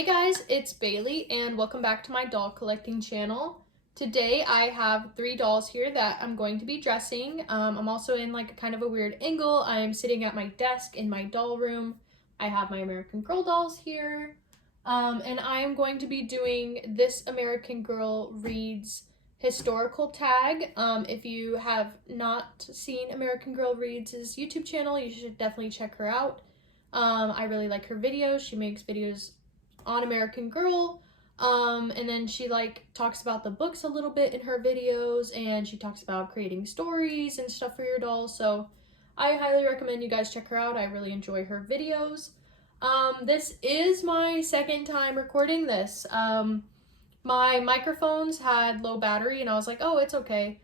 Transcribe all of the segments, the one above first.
Hey guys, it's Bailey and welcome back to my doll collecting channel. Today I have 3 dolls here that I'm going to be dressing. I'm also in like a kind of a weird angle. I'm sitting at my desk in my doll room. I have my American Girl dolls here. And I am going to be doing This American Girl Reads historical tag. If you have not seen American Girl Reads' YouTube channel, you should definitely check her out. I really like her videos. She makes videos on American Girl, and then she like talks about the books a little bit in her videos, and she talks about creating stories and stuff for your dolls. So I highly recommend you guys check her out. I really enjoy her videos. This is my second time recording this. My microphones had low battery and I was like, oh, it's okay.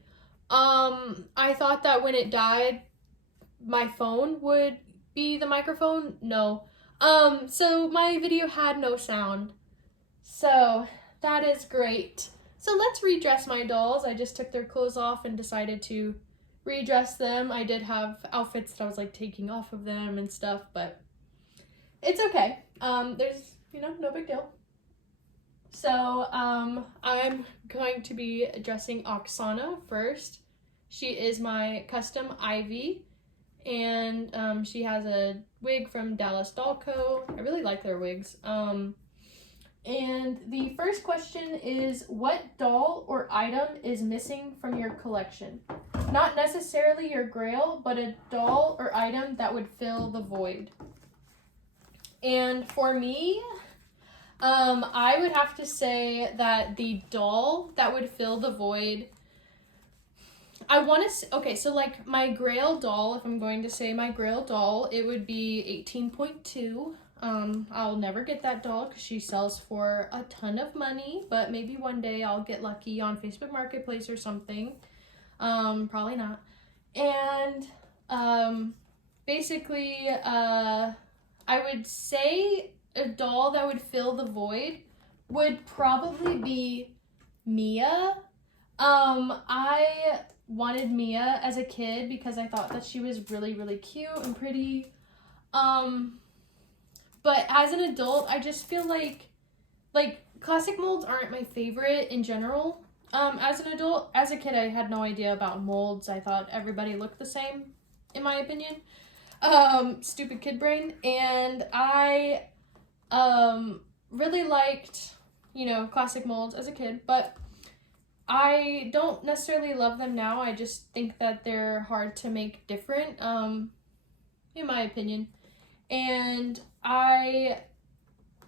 I thought that when it died my phone would be the microphone. No. So my video had no sound. So that is great. So let's redress my dolls. I just took their clothes off and decided to redress them. I did have outfits that I was like taking off of them and stuff, but it's okay. There's, no big deal. So, I'm going to be dressing Oksana first. She is my custom Ivy, and she has a wig from Dallas Doll Co. I really like their wigs. And the first question is, what doll or item is missing from your collection? Not necessarily your grail, but a doll or item that would fill the void. And for me, I would have to say that the doll that would fill the void, I want to, okay, so like my grail doll, if I'm going to say my grail doll, it would be 18.2. I'll never get that doll because she sells for a ton of money, but maybe one day I'll get lucky on Facebook Marketplace or something. Probably not. And, basically, I would say a doll that would fill the void would probably be Mia. I wanted Mia as a kid because I thought that she was really, really cute and pretty. But as an adult, I just feel like classic molds aren't my favorite in general. As an adult, as a kid, I had no idea about molds. I thought everybody looked the same, in my opinion. Stupid kid brain. And I, really liked, classic molds as a kid, but I don't necessarily love them now. I just think that they're hard to make different, in my opinion. And I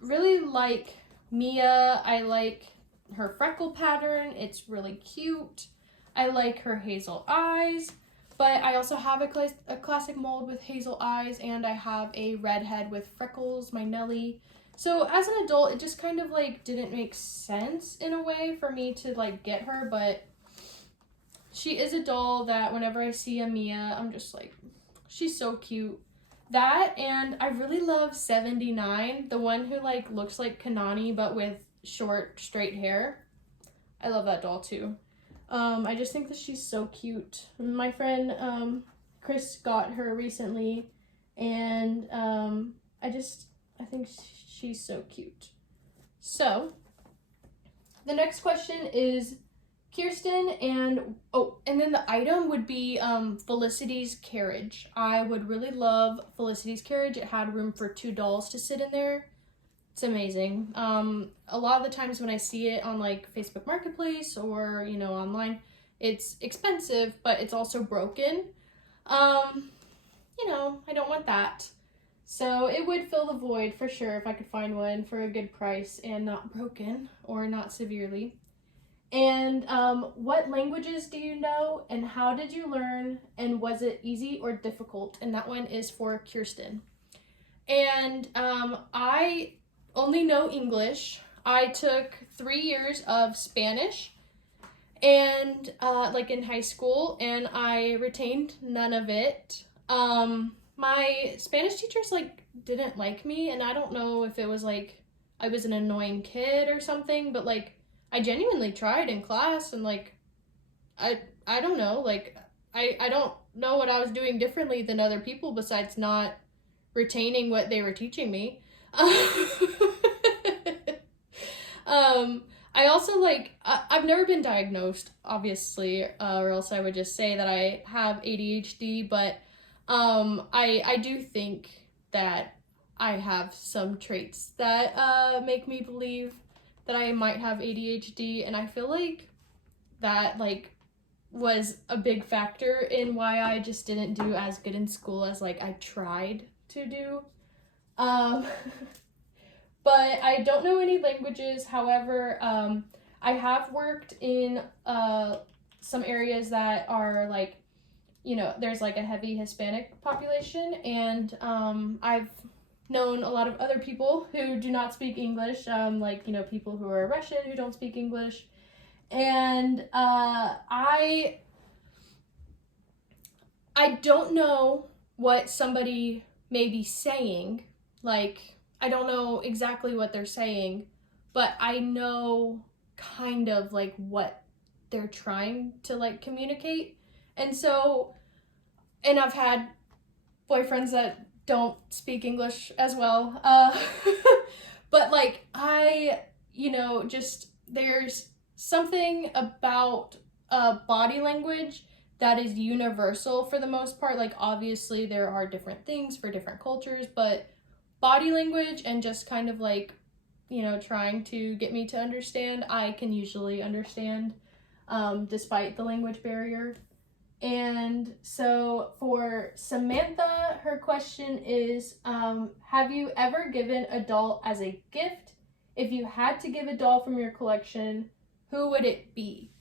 really like Mia. I like her freckle pattern. It's really cute. I like her hazel eyes, but I also have a classic mold with hazel eyes, and I have a redhead with freckles, my Nelly. So as an adult, it just kind of like didn't make sense in a way for me to like get her, but she is a doll that whenever I see a Mia, I'm just like, she's so cute. That, and I really love 79, the one who like looks like Kanani but with short straight hair. I love that doll too. I just think that she's so cute. My friend Chris got her recently, and I think she's so cute. So the next question is Kirsten, and then the item would be Felicity's carriage. I would really love Felicity's carriage. It had room for 2 dolls to sit in there. It's amazing. A lot of the times when I see it on like Facebook Marketplace or online, it's expensive, but it's also broken. I don't want that. So it would fill the void for sure if I could find one for a good price and not broken or not severely. And what languages do you know, and how did you learn, and was it easy or difficult? And that one is for Kirsten. And I only know English. I took 3 years of Spanish and like in high school, and I retained none of it. My Spanish teachers like didn't like me, and I don't know if it was like I was an annoying kid or something, but like I genuinely tried in class, and like I don't know, like I don't know what I was doing differently than other people besides not retaining what they were teaching me. I also like, I've never been diagnosed, obviously, or else I would just say that I have ADHD, but I do think that I have some traits that make me believe that I might have ADHD, and I feel like that like was a big factor in why I just didn't do as good in school as like I tried to do. Um, but I don't know any languages. However, I have worked in some areas that are like, you know, there's like a heavy Hispanic population, and I've known a lot of other people who do not speak English, like, you know, people who are Russian who don't speak English. And I don't know what somebody may be saying. Like, I don't know exactly what they're saying, but I know kind of like what they're trying to like communicate. And so, and I've had boyfriends that don't speak English as well. But like, you know, just there's something about body language that is universal for the most part. Like, obviously, there are different things for different cultures, but body language and just kind of like, you know, trying to get me to understand, I can usually understand despite the language barrier. And so for Samantha, her question is, have you ever given a doll as a gift? If you had to give a doll from your collection, who would it be?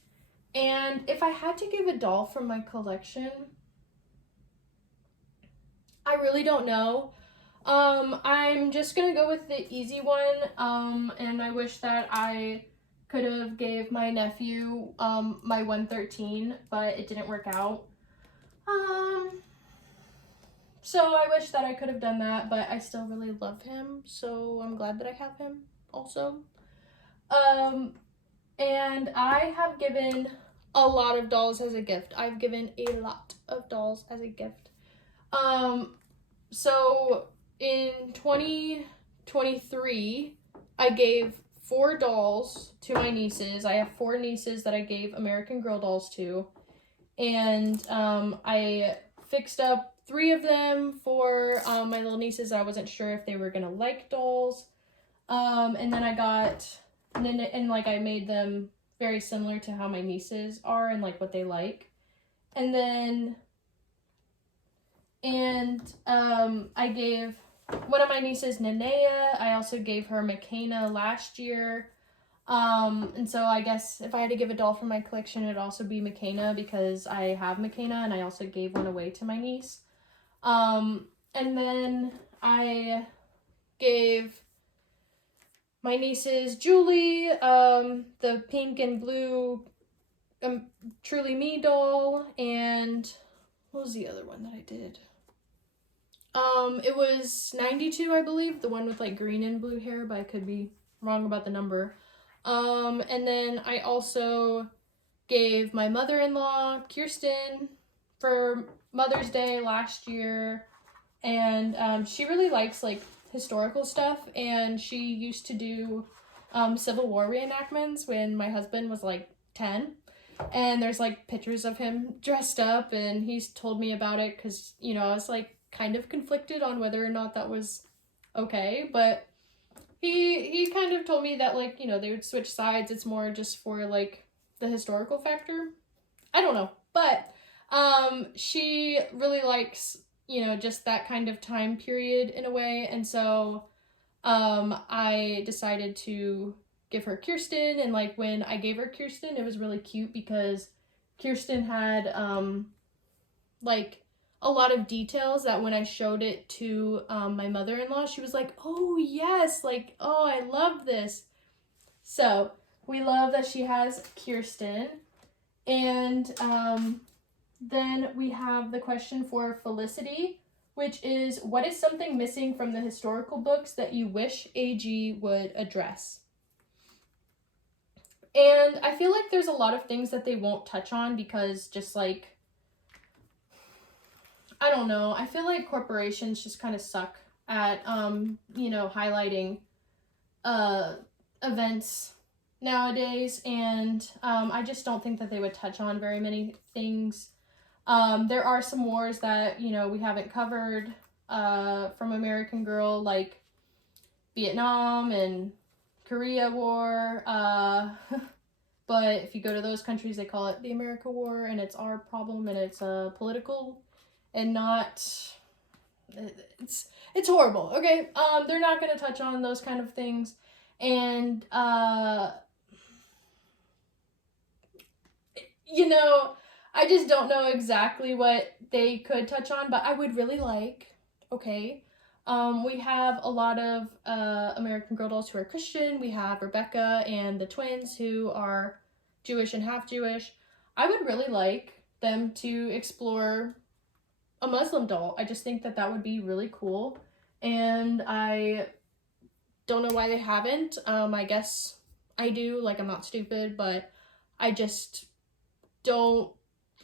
And if I had to give a doll from my collection, I really don't know. I'm just gonna go with the easy one, and I wish that I could have gave my nephew my 113, but it didn't work out. So I wish that I could have done that, but I still really love him, so I'm glad that I have him also. And I have given a lot of dolls as a gift. I've given a lot of dolls as a gift. So in 2023, I gave 4 dolls to my nieces. I have 4 nieces that I gave American Girl dolls to. And I fixed up 3 of them for my little nieces. I wasn't sure if they were gonna like dolls. And then I got, and like I made them very similar to how my nieces are and like what they like. And then, I gave one of my nieces Nenea. I also gave her McKenna last year. And so I guess if I had to give a doll from my collection, it'd also be McKenna because I have McKenna and I also gave one away to my niece. And then I gave my nieces Julie, the pink and blue Truly Me doll, and what was the other one that I did? It was 92, I believe, the one with like green and blue hair, but I could be wrong about the number. And then I also gave my mother-in-law, Kirsten, for Mother's Day last year, and she really likes like historical stuff, and she used to do Civil War reenactments when my husband was like 10, and there's like pictures of him dressed up, and he's told me about it because, you know, I was like kind of conflicted on whether or not that was okay, but he kind of told me that, like, you know, they would switch sides. It's more just for like the historical factor. I don't know, but she really likes, you know, just that kind of time period in a way, and so I decided to give her Kirsten. And like when I gave her Kirsten, it was really cute because Kirsten had like a lot of details that when I showed it to my mother-in-law, she was like, oh yes, like, oh, I love this. So we love that she has Kirsten. And then we have the question for Felicity, which is, what is something missing from the historical books that you wish AG would address? And I feel like there's a lot of things that they won't touch on because just like, I don't know, I feel like corporations just kind of suck at, you know, highlighting events nowadays, and I just don't think that they would touch on very many things. There are some wars that, you know, we haven't covered from American Girl, like Vietnam and Korea War. But if you go to those countries, they call it the America War, and it's our problem, and it's political and not. It's horrible. Okay, they're not gonna touch on those kind of things, and you know, I just don't know exactly what they could touch on, but I would really like. Okay, we have a lot of American Girl dolls who are Christian. We have Rebecca and the twins who are Jewish and half Jewish. I would really like them to explore a Muslim doll. I just think that that would be really cool. And I don't know why they haven't. I guess I do. Like, I'm not stupid, but I just don't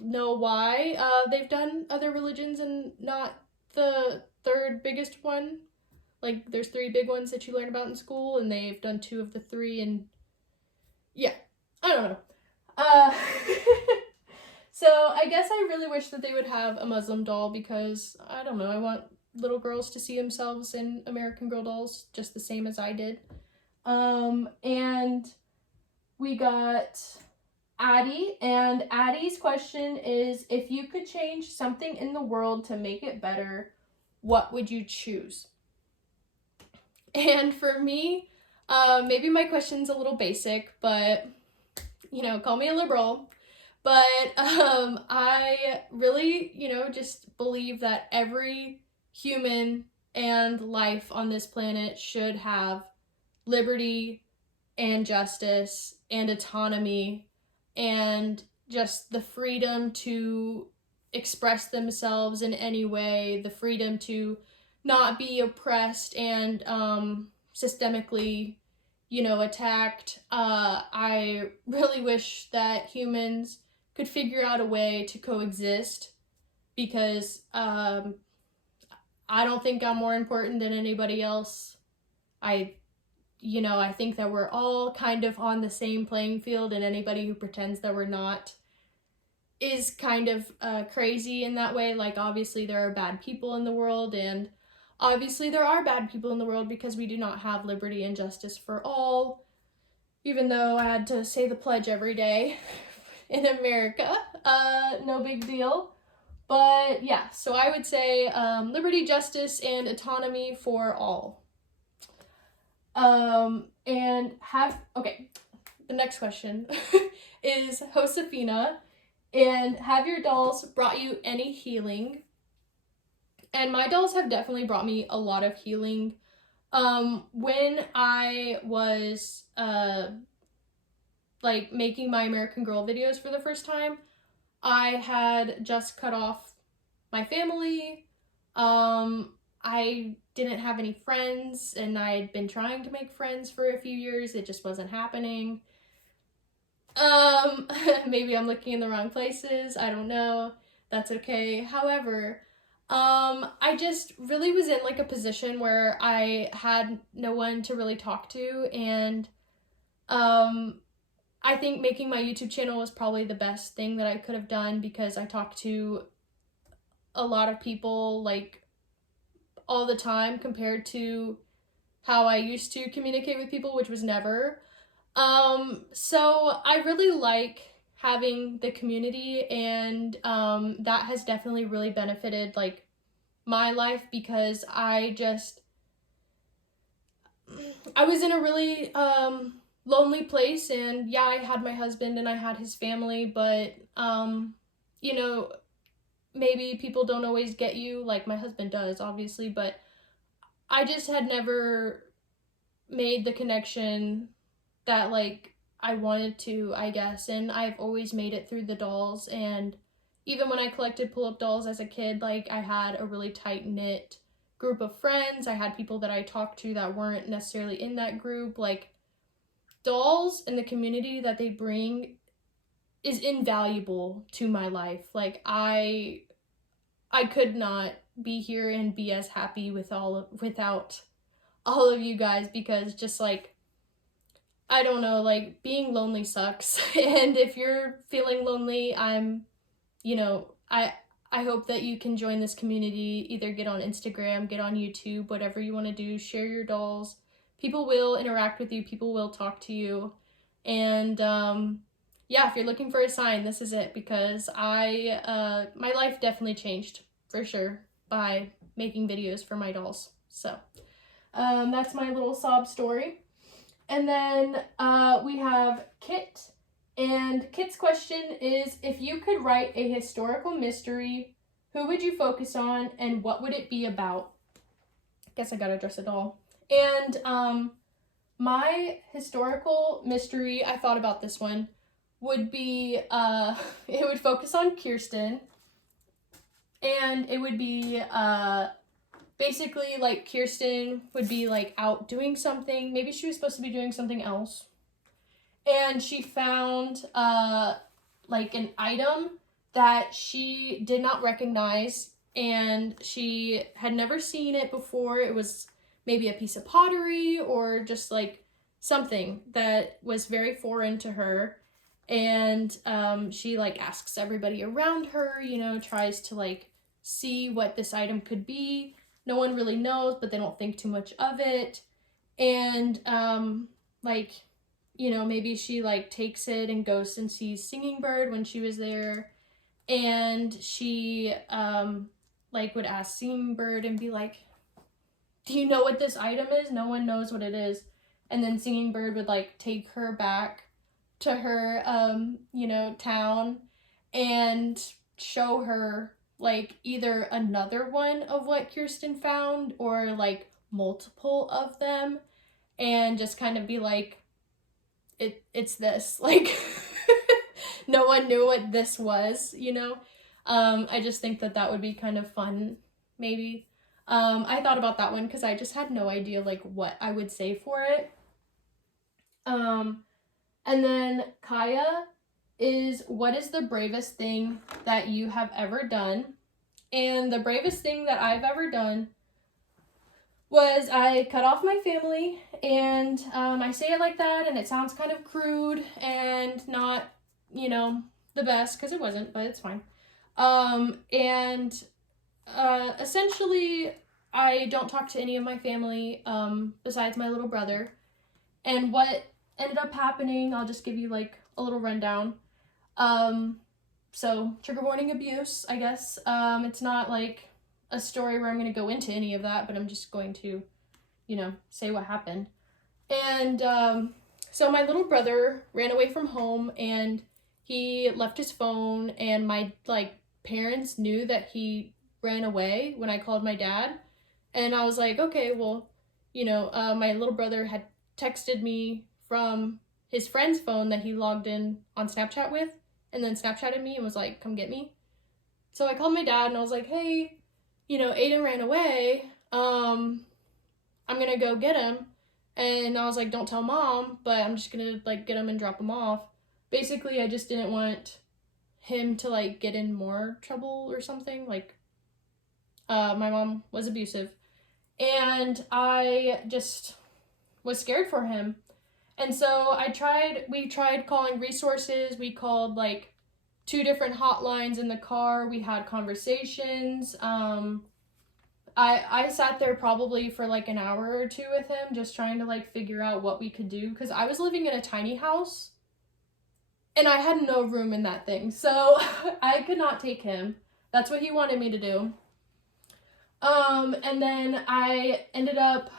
know why they've done other religions and not the third biggest one. Like, there's 3 big ones that you learn about in school, and they've done 2 of the 3, and yeah, I don't know. So I guess I really wish that they would have a Muslim doll because, I don't know, I want little girls to see themselves in American Girl dolls just the same as I did. And we got Addie, and Addie's question is, if you could change something in the world to make it better, what would you choose? And for me, maybe my question's a little basic, but, you know, call me a liberal. But I really, you know, just believe that every human and life on this planet should have liberty and justice and autonomy and just the freedom to express themselves in any way, the freedom to not be oppressed and systemically, you know, attacked. I really wish that humans could figure out a way to coexist because I don't think I'm more important than anybody else. I think that we're all kind of on the same playing field, and anybody who pretends that we're not is kind of crazy in that way. Like, obviously there are bad people in the world, and obviously there are bad people in the world because we do not have liberty and justice for all, even though I had to say the pledge every day in America. No big deal. But yeah, so I would say liberty, justice, and autonomy for all. The next question is Josefina, and have your dolls brought you any healing? And my dolls have definitely brought me a lot of healing. When I was making my American Girl videos for the first time, I had just cut off my family. I didn't have any friends, and I had been trying to make friends for a few years. It just wasn't happening. Maybe I'm looking in the wrong places. I don't know. That's okay. However, I just really was in like a position where I had no one to really talk to, and I think making my YouTube channel was probably the best thing that I could have done because I talked to a lot of people like all the time compared to how I used to communicate with people, which was never. So I really like having the community, and that has definitely really benefited like my life because I was in a really lonely place, and yeah, I had my husband and I had his family, but you know, maybe people don't always get you, like my husband does, obviously, but I just had never made the connection that like I wanted to, I guess, and I've always made it through the dolls. And even when I collected pull-up dolls as a kid, like I had a really tight-knit group of friends. I had people that I talked to that weren't necessarily in that group. Like, dolls and the community that they bring is invaluable to my life. Like, I could not be here and be as happy without all of you guys, because just like I don't know, like, being lonely sucks. And if you're feeling lonely, you know, I hope that you can join this community, either get on Instagram, get on YouTube, whatever you want to do, share your dolls. People will interact with you, people will talk to you. And yeah, if you're looking for a sign, this is it, because my life definitely changed for sure by making videos for my dolls. So that's my little sob story. And then we have Kit. And Kit's question is, if you could write a historical mystery, who would you focus on and what would it be about? I guess I gotta dress a doll. And my historical mystery, I thought about this one, would be, it would focus on Kirsten. And it would be, basically, like, Kirsten would be, like, out doing something. Maybe she was supposed to be doing something else. And she found, like, an item that she did not recognize. And she had never seen it before. It was maybe a piece of pottery or just, like, something that was very foreign to her. And she, like, asks everybody around her, you know, tries to, like, see what this item could be. No one really knows, but they don't think too much of it. And, like, you know, maybe she, like, takes it and goes and sees Singing Bird when she was there. And she, like, would ask Singing Bird and be like, do you know what this item is? No one knows what it is. And then Singing Bird would, like, take her back to her, you know, town and show her, like, either another one of what Kirsten found or, like, multiple of them, and just kind of be like, it's this, like, no one knew what this was, you know. I just think that would be kind of fun, maybe. I thought about that one because I just had no idea, like, what I would say for it. And then Kaya is, what is the bravest thing that you have ever done? And the bravest thing that I've ever done was I cut off my family. And I say it like that and it sounds kind of crude and not, you know, the best, because it wasn't, but it's fine. Essentially, I don't talk to any of my family besides my little brother. And what ended up happening, I'll just give you, like, a little rundown. So, trigger warning, abuse, I guess. It's not, like, a story where I'm going to go into any of that, but I'm just going to, you know, say what happened. And so my little brother ran away from home, and he left his phone, and my, like, parents knew that he ran away when I called my dad. And I was like, okay, well, you know, my little brother had texted me from his friend's phone that he logged in on Snapchat with, and then Snapchatted me and was like, come get me. So I called my dad and I was like, hey, you know, Aiden ran away. I'm gonna go get him. And I was like, don't tell mom, but I'm just gonna, like, get him and drop him off. Basically, I just didn't want him to, like, get in more trouble or something. Like, my mom was abusive. And I just was scared for him. And so we tried calling resources. We called, like, 2 different hotlines in the car. We had conversations. I sat there probably for, like, an hour or 2 with him, just trying to, like, figure out what we could do. Because I was living in a tiny house, and I had no room in that thing. So I could not take him. That's what he wanted me to do. And then I ended up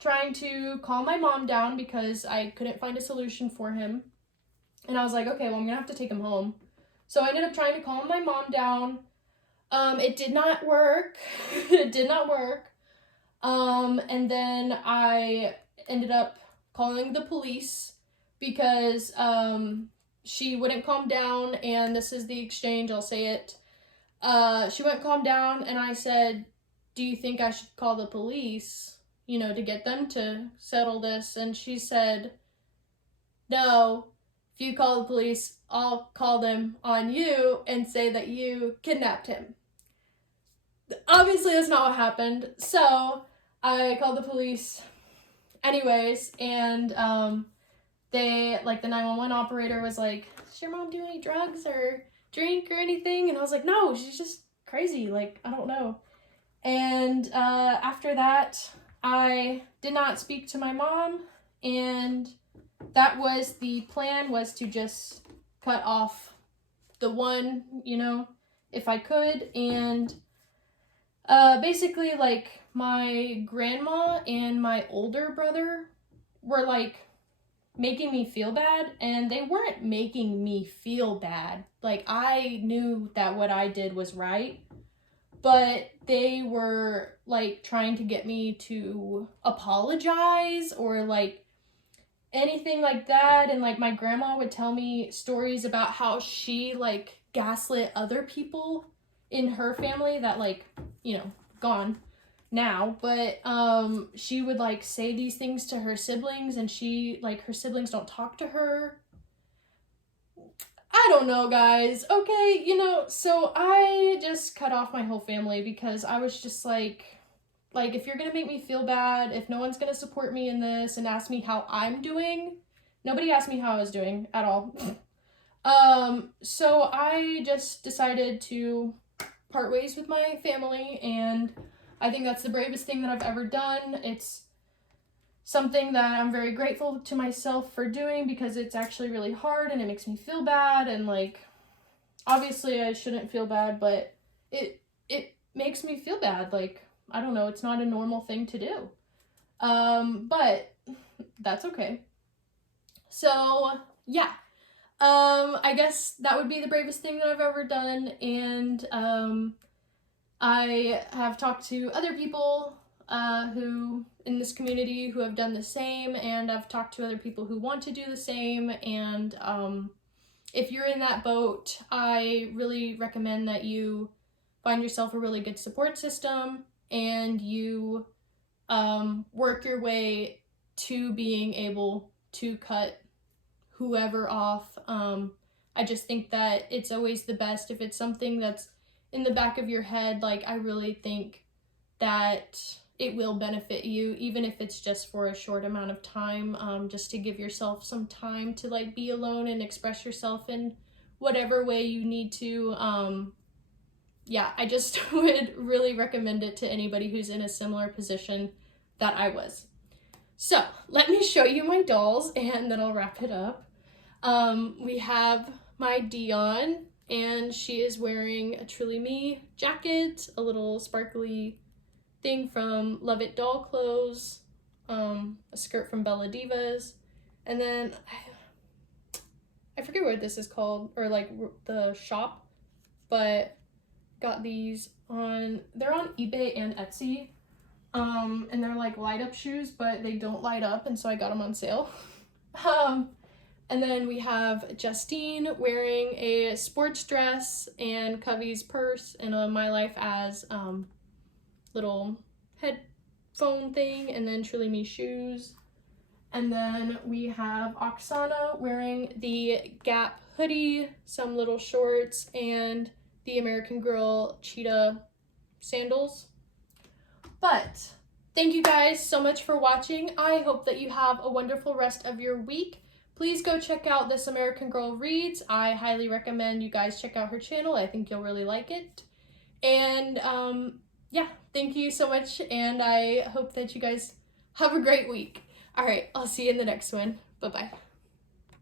trying to calm my mom down because I couldn't find a solution for him. And I was like, okay, well, I'm gonna have to take him home. So I ended up trying to calm my mom down. It did not work. It did not work. And then I ended up calling the police because she wouldn't calm down, and this is the exchange, I'll say it. She wouldn't calm down, and I said, do you think I should call the police, you know, to get them to settle this? And she said, no, if you call the police, I'll call them on you and say that you kidnapped him. Obviously, that's not what happened. So I called the police anyways, and the 911 operator was like, does your mom do any drugs or drink or anything? And I was like, no, she's just crazy. Like, I don't know. And after that, I did not speak to my mom, and that was the plan, was to just cut off the one, you know, if I could. And basically, like, my grandma and my older brother were like making me feel bad, and they weren't making me feel bad. Like, I knew that what I did was right, but they were like trying to get me to apologize or like anything like that. And like my grandma would tell me stories about how she like gaslit other people in her family that, like, you know, gone now, but she would like say these things to her siblings, and she, like, her siblings don't talk to her. I don't know, guys. Okay, you know, so I just cut off my whole family because I was just like, if you're gonna make me feel bad, if no one's gonna support me in this and ask me how I'm doing, nobody asked me how I was doing at all. So I just decided to part ways with my family, and I think that's the bravest thing that I've ever done. It's something that I'm very grateful to myself for doing, because it's actually really hard and it makes me feel bad, and like, obviously I shouldn't feel bad, but it makes me feel bad. Like, I don't know, it's not a normal thing to do. But that's okay. So yeah, I guess that would be the bravest thing that I've ever done. And I have talked to other people who in this community who have done the same, and I've talked to other people who want to do the same. And if you're in that boat, I really recommend that you find yourself a really good support system, and you work your way to being able to cut whoever off. I just think that it's always the best if it's something that's in the back of your head. Like, I really think that it will benefit you, even if it's just for a short amount of time, just to give yourself some time to like be alone and express yourself in whatever way you need to. Yeah, I just would really recommend it to anybody who's in a similar position that I was. So let me show you my dolls, and then I'll wrap it up. We have my Dion, and she is wearing a Truly Me jacket, a little sparkly thing from Love It Doll Clothes, a skirt from Bella Divas, and then I forget what this is called, or like the shop, but got these they're on eBay and Etsy, and they're like light up shoes, but they don't light up, and so I got them on sale. And then we have Justine wearing a sports dress and Covey's purse and a My Life As little headphone thing, and then Truly Me shoes. And then we have Oksana wearing the Gap hoodie, some little shorts, and the American Girl cheetah sandals. But thank you guys so much for watching. I hope that you have a wonderful rest of your week. Please go check out This American Girl Reads. I highly recommend you guys check out her channel. I think you'll really like it. And yeah, thank you so much, and I hope that you guys have a great week. All right, I'll see you in the next one. Bye-bye.